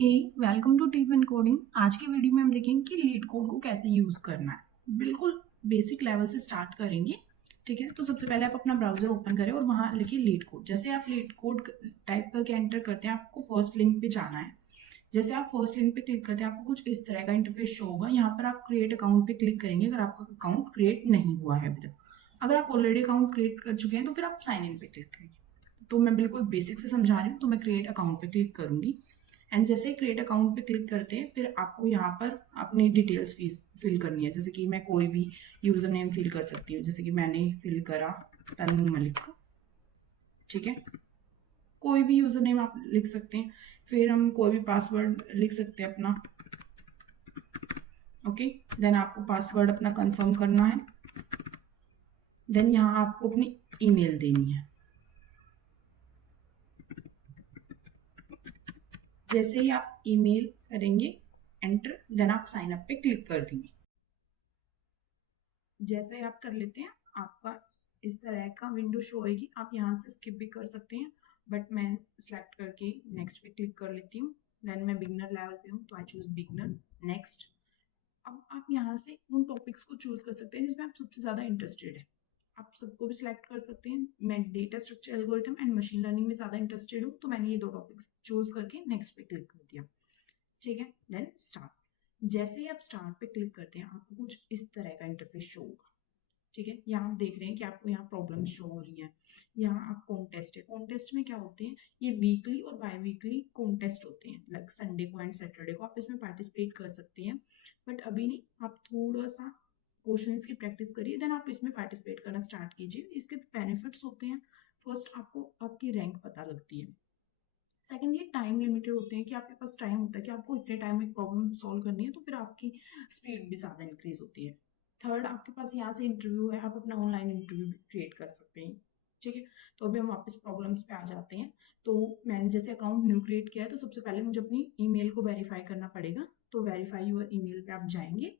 Welcome to tiffin coding. आज की video में हम देखेंगे कि लीड कोड को कैसे यूज करना है। बिल्कुल बेसिक लेवल से स्टार्ट करेंगे। ठीक है, तो सबसे पहले आप अपना ब्राउजर ओपन करें और वहां लिखिए लीड कोड। जैसे आप लीड कोड टाइप करके एंटर करते हैं, आपको फर्स्ट लिंक पे जाना है। जैसे आप फर्स्ट लिंक पे क्लिक करते हैं, आपको कुछ इस तरह का इंटरफेस शो होगा। यहाँ पर आप क्रिएट अकाउंट पे क्लिक करेंगे अगर आपका अकाउंट क्रिएट नहीं हुआ है अभी तक। अगर आप ऑलरेडी अकाउंट क्रिएट कर चुके हैं तो फिर आप साइन इन पे क्लिक करेंगे। तो मैं बिल्कुल बेसिक से समझा रही हूँ, तो मैं क्रिएट अकाउंट पे क्लिक करूंगी। एंड जैसे ही क्रिएट अकाउंट पे क्लिक करते हैं, फिर आपको यहाँ पर अपनी डिटेल्स फिल करनी है। जैसे कि मैं कोई भी यूजर नेम फिल कर सकती हूँ, जैसे कि मैंने फिल करा तन्नू मलिक। ठीक है, कोई भी यूजर नेम आप लिख सकते हैं। फिर हम कोई भी पासवर्ड लिख सकते हैं अपना। ओके, देन आपको पासवर्ड अपना कंफर्म करना है। देन यहाँ आपको अपनी ईमेल देनी है। जैसे ही आप ईमेल करेंगे एंटर, देन आप साइन अप पे क्लिक कर देंगे। जैसे ही आप कर लेते हैं, आपका इस तरह का विंडो शो होगी। आप यहाँ से स्किप भी कर सकते हैं, बट मैं सिलेक्ट करके नेक्स्ट पे क्लिक कर लेती हूँ। देन मैं बिगनर लेवल पे हूँ तो आई चूज बिगनर। नेक्स्ट। अब आप यहाँ से उन टॉपिक्स को चूज कर सकते हैं जिसमें आप सबसे ज्यादा इंटरेस्टेड है। आप सबको भी सिलेक्ट कर सकते हैं। मैं data structure algorithm and machine learning में ज्यादा इंटरेस्टेड हूँ, तो मैंने ये दो टॉपिक्स चूज करके नेक्स्ट पे क्लिक कर दिया। ठीक है, देन स्टार्ट। जैसे ही आप स्टार्ट पे क्लिक करते हैं, आपको कुछ इस तरह का इंटरफेस शो होगा। ठीक है, यहाँ आप देख रहे हैं कि आपको यहाँ प्रॉब्लम शो हो रही है। यहाँ आप कॉन्टेस्ट है। कॉन्टेस्ट में क्या होते हैं, ये वीकली और बाई वीकली कॉन्टेस्ट होते हैं। लाइक संडे को एंड सैटरडे को आप इसमें पार्टिसिपेट कर सकते हैं, बट अभी नहीं। आप थोड़ा सा क्वेश्चंस की प्रैक्टिस करिए, देन आप इसमें पार्टिसिपेट करना स्टार्ट कीजिए। इसके बेनिफिट्स होते हैं, फर्स्ट आपको आपकी रैंक पता लगती है। सेकंड, ये टाइम लिमिटेड होते हैं कि आपके पास टाइम होता है कि आपको इतने टाइम में प्रॉब्लम सॉल्व करनी है, तो फिर आपकी स्पीड भी ज़्यादा इंक्रीज होती है। थर्ड, आपके पास यहाँ से इंटरव्यू है, आप अपना ऑनलाइन इंटरव्यू भी क्रिएट कर सकते हैं। ठीक है, तो अभी हम वापस प्रॉब्लम्स पे आ जाते हैं। तो मैंने जैसे अकाउंट न्यू क्रिएट किया है, तो सबसे पहले मुझे अपनी ईमेल को वेरीफाई करना पड़ेगा। तो वेरीफाई यूर ईमेल पे आप जाएंगे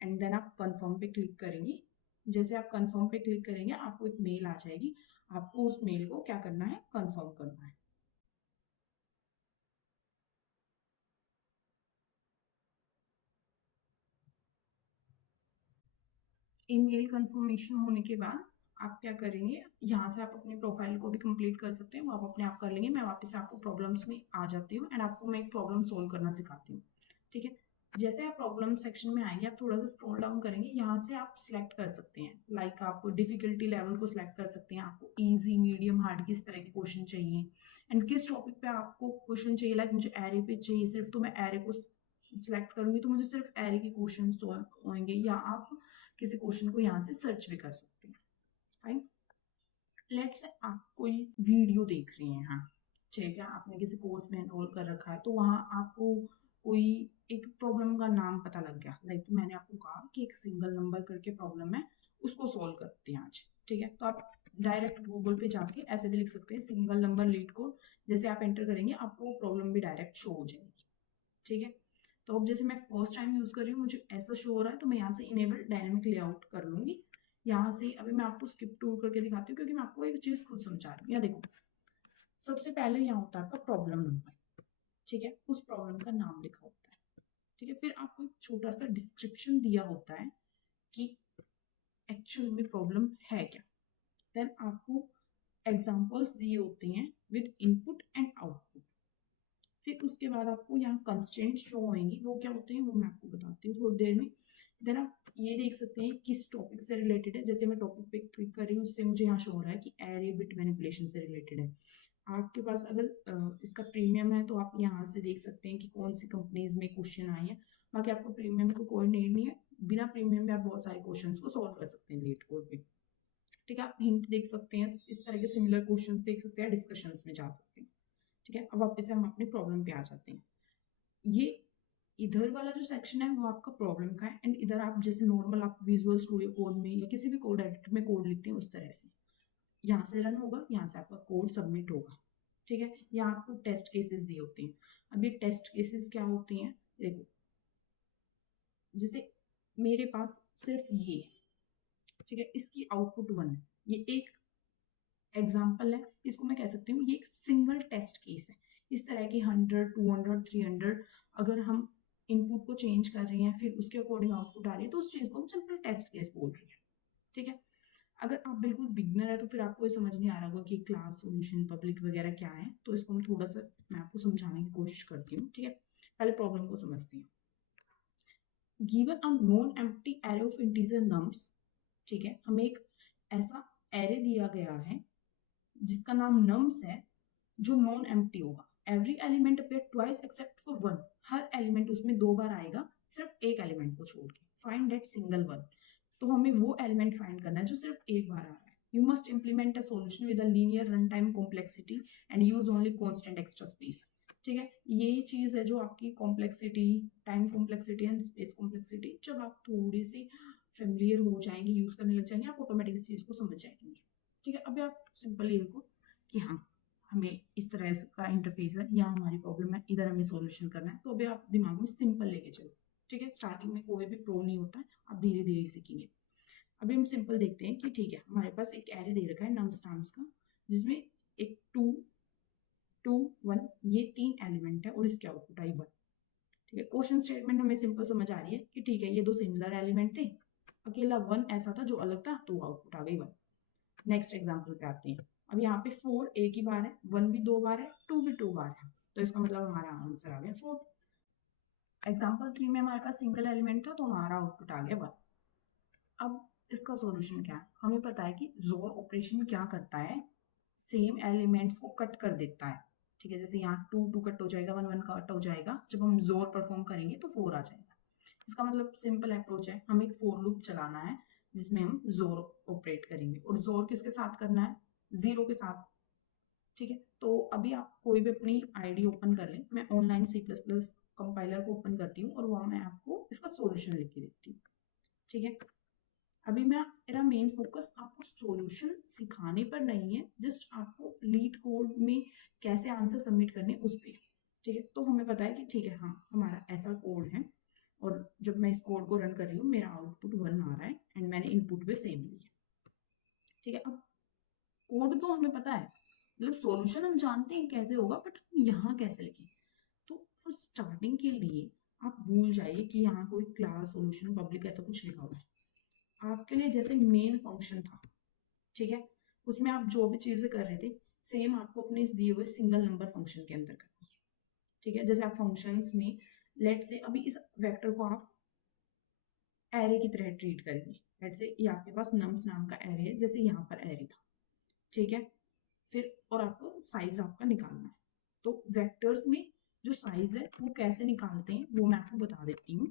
एंड देन आप कंफर्म पे क्लिक करेंगे। जैसे आप कंफर्म पे क्लिक करेंगे, आपको एक मेल आ जाएगी। आपको उस मेल को क्या करना है, कंफर्म करना है। ईमेल कंफर्मेशन होने के बाद आप क्या करेंगे, यहाँ से आप अपनी प्रोफाइल को भी कंप्लीट कर सकते हैं, वो आप अपने आप कर लेंगे। मैं वापस आपको प्रॉब्लम्स में आ जाती हूँ एंड आपको मैं एक प्रॉब्लम सोल्व करना सिखाती हूँ। ठीक है, जैसे आप प्रॉब्लम सेक्शन में आएंगे, आप थोड़ा सा स्क्रॉल डाउन करेंगे। यहाँ से आप सिलेक्ट कर सकते हैं, लाइक आप डिफिकल्टी लेवल को सिलेक्ट कर सकते हैं। आपको इजी, मीडियम, हार्ड किस तरह के क्वेश्चन चाहिए एंड किस टॉपिक पे आपको क्वेश्चन चाहिए। लाइक मुझे एरे पे चाहिए सिर्फ, तो मैं एरे को सिलेक्ट करूंगी, तो मुझे सिर्फ एरे के क्वेश्चन होंगे। या आप किसी क्वेश्चन को यहाँ से सर्च भी कर सकते हैं। फाइन, लेट्स से आप कोई वीडियो देख रहे हैं। हाँ, ठीक है, आपने किसी कोर्स में एनरोल कर रखा है, तो वहाँ आपको कोई एक प्रॉब्लम का नाम पता लग गया। लाइक मैंने आपको कहा कि एक सिंगल नंबर करके प्रॉब्लम है, उसको सॉल्व करते हैं आज। ठीक है, तो आप डायरेक्ट गूगल पे जाके ऐसे भी लिख सकते हैं, सिंगल नंबर लीड कोड। जैसे आप एंटर करेंगे, आपको प्रॉब्लम भी डायरेक्ट शो हो जाएगी। ठीक है, तो अब जैसे मैं फर्स्ट टाइम यूज कर रही हूँ, मुझे ऐसा शो हो रहा है, तो मैं यहाँ से इनेबल डायनेमिक लेआउट कर लूंगी। यहाँ से अभी मैं आपको स्किप टूर करके दिखाती हूँ, क्योंकि मैं आपको एक चीज खुद समझा रही हूँ। यहाँ देखो, सबसे पहले यहाँ होता है आपका प्रॉब्लम नंबर। ठीक है, उस प्रॉब्लम का नाम लिखा होता है। ठीक है, फिर आपको एक छोटा सा डिस्क्रिप्शन दिया होता है कि एक्चुअल में प्रॉब्लम है क्या। देन आपको एग्जाम्पल्स दिए होते हैं विद इनपुट एंड आउटपुट। फिर उसके बाद आपको यहाँ कंस्ट्रेंट शो होंगी, वो क्या होते हैं वो मैं आपको बताती हूँ थोड़ी देर में। देन आप ये देख सकते हैं किस टॉपिक से रिलेटेड है। जैसे मैं टॉपिक पे क्लिक कर रही हूँ, जिससे मुझे यहाँ शो हो रहा है कि एरे बिट मैनिपुलेशन से रिलेटेड है। आपके पास अगर इसका प्रीमियम है, तो आप यहाँ से देख सकते हैं कि कौन सी कंपनीज में क्वेश्चन आए हैं। बाकी आपको प्रीमियम को कोई नीड नहीं है, बिना प्रीमियम में आप बहुत सारे क्वेश्चन को सोल्व कर सकते हैं लीड कोड पे। ठीक है, आप हिंट देख सकते हैं, इस तरह के सिमिलर क्वेश्चन देख सकते हैं, डिस्कशन में जा सकते हैं। ठीक है, अब वापस से हम अपनी प्रॉब्लम पे आ जाते हैं। ये इधर वाला जो सेक्शन है वो आपका प्रॉब्लम का है, एंड इधर आप जैसे नॉर्मल आप विजुअल स्टूडियो कोड में या किसी भी कोड एडिटर में कोड लिखते हैं, उस तरह से यहाँ से रन होगा, यहाँ से आपका कोड सबमिट होगा। ठीक है, यहाँ आपको टेस्ट केसेस दिए होते हैं। अब ये टेस्ट केसेस क्या होते हैं, देखो जैसे मेरे पास सिर्फ ये है। ठीक है, इसकी आउटपुट 1 है। ये एक एग्जाम्पल है, इसको मैं कह सकती हूँ ये एक सिंगल टेस्ट केस है। इस तरह के 100, 200, 300 अगर हम इनपुट को चेंज कर रहे हैं फिर उसके अकॉर्डिंग आउटपुट आ रही है तो उस चीज़ को हम सिंपल टेस्ट केस बोल रहे हैं। ठीक है, अगर आप बिल्कुल बिगनर है तो फिर आपको ये समझ नहीं आ रहा होगा कि क्लास सॉल्यूशन पब्लिक वगैरह क्या है, तो इसको हम थोड़ा सा मैं आपको समझाने की कोशिश करती हूँ। ठीक है, पहले प्रॉब्लम को समझती हूँ। Given a non empty array of integer nums, ठीक है, हमें एक ऐसा एरे दिया गया है जिसका नाम नम्स है जो नॉन एम्प्टी होगा। Every element appear twice except for one, her element उसमें 2 बार आएगा सिर्फ एक एलिमेंट को छोड़ के। फाइंड दैट सिंगल वन, तो हमें वो एलिमेंट फाइंड करना है जो सिर्फ एक बार आ रहा है। You must implement a solution with a linear run time complexity and use only constant extra space. ठीक है, ये चीज है जो आपकी complexity, time complexity and space complexity, जब आप थोड़ी सी फेमिलियर हो जाएंगे, यूज करने लग जाएंगे, आप ऑटोमेटिक इस चीज को समझ जाएंगे। ठीक है, अभी आप सिंपल ये देखो कि हाँ हमें इस तरह का इंटरफेस है, यहाँ हमारी प्रॉब्लम है, इधर हमें सॉल्यूशन करना है। तो अभी आप दिमाग में सिंपल लेके चलो। ठीक है, स्टार्टिंग में कोई भी प्रो नहीं होता है, आप धीरे धीरे सीखेंगे। अभी हम सिंपल देखते हैं कि ठीक है, हमारे पास एक एरे दे रखा है नम्स नाम्स का, जिसमें एक 2, 2, 1 ये 3 एलिमेंट है और इसके आउटपुट आई 1। ठीक है, क्वेश्चन स्टेटमेंट हमें सिंपल समझ आ रही है कि ठीक है ये 2 सिमिलर एलिमेंट थे, अकेला 1 ऐसा था जो अलग था, तो आउटपुट आ गई 1। नेक्स्ट एग्जाम्पल पे आते हैं। अब यहाँ पे 4 एक ही बार है, 1 भी 2 बार है, 2 भी 2 बार है, तो इसका मतलब हमारा आंसर आ गया 4। एग्जाम्पल 3 में हमारे पास सिंगल एलिमेंट था तो हमारा आउटपुट आ गया 1। अब इसका सॉल्यूशन क्या है, हमें पता है कि जोर ऑपरेशन क्या करता है, सेम एलिमेंट्स को कट कर देता है। ठीक है, जैसे यहाँ 2 2 कट हो जाएगा, 1 1 कट हो जाएगा, जब हम जोर परफॉर्म करेंगे तो 4 आ जाएगा। इसका मतलब सिंपल अप्रोच है, हमें एक फॉर लूप चलाना है जिसमें हम जोर ऑपरेट करेंगे, और जोर किसके साथ करना है, 0 के साथ। ठीक है, तो अभी आप कोई भी अपनी आईडी ओपन कर लें, मैं ऑनलाइन C++ कंपाइलर को ओपन करती हूँ और वहाँ मैं आपको इसका सॉल्यूशन लिख के देती हूँ। ठीक है, अभी मेरा मेन फोकस आपको सॉल्यूशन सिखाने पर नहीं है, जस्ट आपको लीड कोड में कैसे आंसर सबमिट करने उस पर। ठीक है, तो हमें पता है कि ठीक है हाँ हमारा ऐसा कोड है, और जब मैं इस कोड को रन कर रही हूँ मेरा आउटपुट 1 आ रहा है एंड मैंने इनपुट भी सेम लिया। ठीक है, अब कोड तो हमें पता है, मतलब सॉल्यूशन हम जानते हैं कैसे होगा, बट हम यहाँ कैसे लिखें। तो फॉर स्टार्टिंग के लिए आप भूल जाइए कि यहाँ कोई क्लास सॉल्यूशन पब्लिक ऐसा कुछ लिखा हुआ है। आपके लिए जैसे मेन फंक्शन था, ठीक है, उसमें आप जो भी चीजें कर रहे थे सेम आपको अपने इस दिए हुए सिंगल नंबर फंक्शन के अंदर करना है। ठीक है, जैसे आप फंक्शंस में लेट से अभी इस वेक्टर को आप एरे की तरह ट्रीट करेंगे। लेट से ये आपके पास नम्स नाम का एरे है, जैसे यहाँ पर एरे था। ठीक है, फिर और आपको साइज आपका निकालना है। तो वेक्टर्स में जो साइज है वो कैसे निकालते हैं वो मैं आपको बता देती हूँ।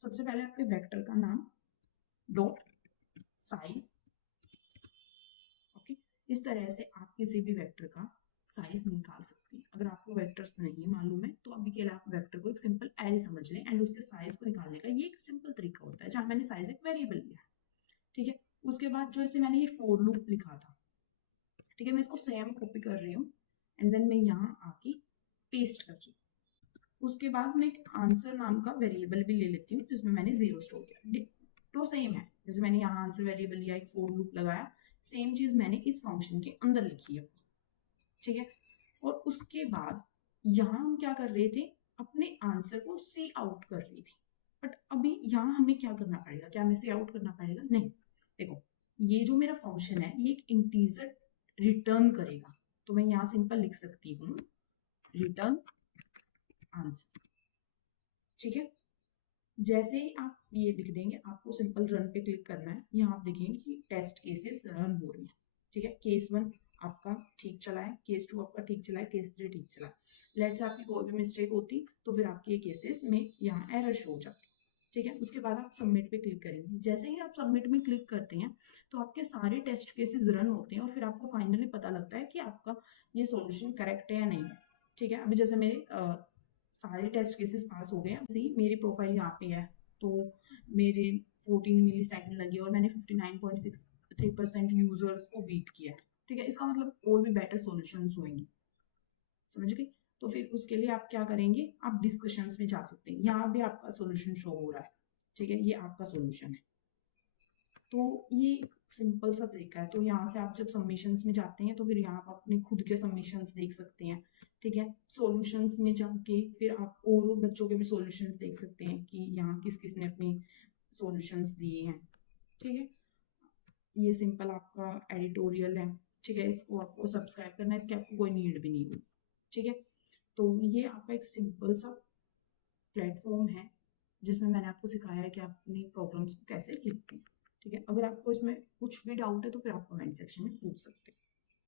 सबसे पहले आपके वेक्टर का नाम डॉट साइज। ओके, इस तरह से आप किसी भी वेक्टर का साइज निकाल सकती हैं। अगर आपको वेक्टर्स नहीं मालूम है तो अभी के लिए आप वेक्टर को एक सिंपल एरे समझ लें एंड उसके साइज को निकालने का ये एक सिंपल तरीका होता है, जहां मैंने साइज एक वेरिएबल लिया है। ठीक है, उसके बाद जो ऐसे मैंने ये फॉर लूप लिखा था, ठीक है, मैं इसको सेम कॉपी कर रही हूँ एंड देन मैं यहाँ आके पेस्ट कर रही हूँ। उसके बाद मैं एक आंसर नाम का वेरिएबल भी ले लेती हूँ जिसमें मैंने 0 स्टोर किया। तो सेम है, जैसे मैंने यहाँ आंसर वेरिएबल लिया, एक फॉर लूप लगाया, सेम चीज मैंने इस फंक्शन के अंदर लिखी है। ठीक है, और उसके बाद यहाँ हम क्या कर रहे थे, अपने आंसर को सी आउट कर रही थी। बट अभी यहाँ हमें क्या करना पड़ेगा, क्या हमें सी आउट करना पड़ेगा, नहीं। देखो ये जो मेरा फंक्शन है ये एक इंटीजर रिटर्न करेगा, तो मैं यहाँ सिंपल लिख सकती हूँ रिटर्न आंसर। ठीक है, जैसे ही आप ये लिख देंगे आपको सिंपल रन पे क्लिक करना है। यहाँ आप देखेंगे कि टेस्ट केसेस रन हो रही है। ठीक है, केस 1 आपका ठीक चला है, केस 2 आपका ठीक चला है, केस 3 ठीक चला है। लेट्स से आपकी कोई भी मिस्टेक होती तो फिर आपके ये केसेस में यहाँ एरर शो हो जाती। ठीक है, उसके बाद आप सबमिट पे क्लिक करेंगे। जैसे ही आप सबमिट में क्लिक करते हैं तो आपके सारे टेस्ट केसेस रन होते हैं और फिर आपको फाइनली पता लगता है कि आपका ये सॉल्यूशन करेक्ट है या नहीं है। ठीक है, अभी जैसे मेरे सारे टेस्ट केसेस पास हो गए। सी मेरी प्रोफाइल यहाँ पे है, तो मेरे 14 मिली सेकेंड लगे और मैंने 59.63% यूजर्स को बीट किया है। ठीक है, इसका मतलब और भी बेटर सॉल्यूशंस होंगे, समझ गए। तो फिर उसके लिए आप क्या करेंगे, आप डिस्कशंस में जा सकते हैं, यहाँ भी आपका सॉल्यूशन शो हो रहा है। ठीक है, ये आपका सॉल्यूशन है। तो ये सिंपल सा तरीका है। तो यहाँ से आप जब सबमिशंस में जाते हैं तो फिर यहाँ आप अपने खुद के सबमिशंस देख सकते हैं, ठीक है। सॉल्यूशंस में जाके फिर आप और बच्चों के भी सॉल्यूशंस देख सकते हैं कि यहाँ किस किस ने अपनी सॉल्यूशंस दिए हैं, ठीक है। ये सिंपल आपका एडिटोरियल है, ठीक है। इसको आपको सब्सक्राइब करना है, इसकी आपको कोई नीड भी नहीं हुई, ठीक है। तो ये आपका एक सिंपल सा प्लेटफॉर्म है जिसमें मैंने आपको सिखाया है कि आप अपनी प्रॉब्लम्स को कैसे लिखते हैं, ठीक है। अगर आपको इसमें कुछ भी डाउट है तो फिर आप कमेंट सेक्शन में पूछ सकते हैं।